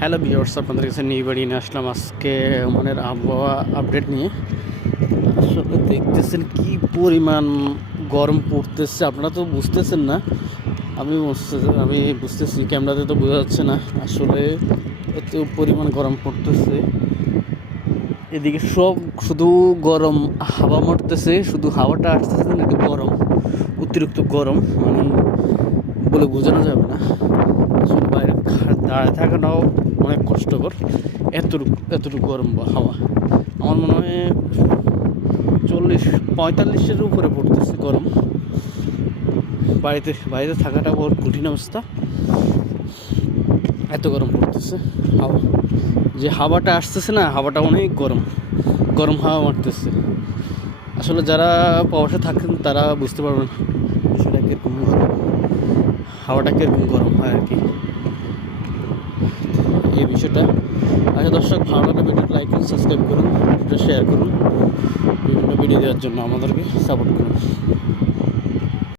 Hello viewers, আপনাদের কাছে নিয়ে বাড়ি নিয়ে আসলাম আজকে ওমানের আবহাওয়া আপডেট নিয়ে। আসলে দেখতেছেন কি পরিমাণ গরম পড়তেছে, আপনারা তো বুঝতেছেন না। আমি বুঝতেছি, ক্যামেরাতে তো বোঝা যাচ্ছে না। আসলে এত পরিমাণ গরম পড়তেছে, এদিকে সব শুধু গরম হাওয়া মারতেছে, শুধু হাওয়াটা আসতেছে না, একটু গরম, অতিরিক্ত গরম, মানে বলে বোঝানো যাবে না। আসলে বাইরে দাঁড়ায় থাকাটাও অনেক কষ্টকর, এতটুকু গরম বা হাওয়া। আমার মনে হয় 40-45-এর উপরে পড়তেছে গরম। বাইরে থাকাটা বড় কঠিন অবস্থা, এত গরম পড়তেছে। হাওয়া, যে হাওয়াটা আসতেছে না, হাওয়াটা অনেক গরম, গরম হাওয়া মারতেছে। আসলে যারা প্রবাসে থাকেন তারা বুঝতে পারবেন বিষয়টা কীরকম গরম, হাওয়াটা কীরকম গরম হয় আর কি, এই বিষয়টা। আচ্ছা দর্শক, ভালো লাগলে ভিডিওটা লাইক করুন, সাবস্ক্রাইব করুন, ভিডিওটা শেয়ার করুন, বিভিন্ন ভিডিও দেওয়ার জন্য আমাদেরকে সাপোর্ট করুন।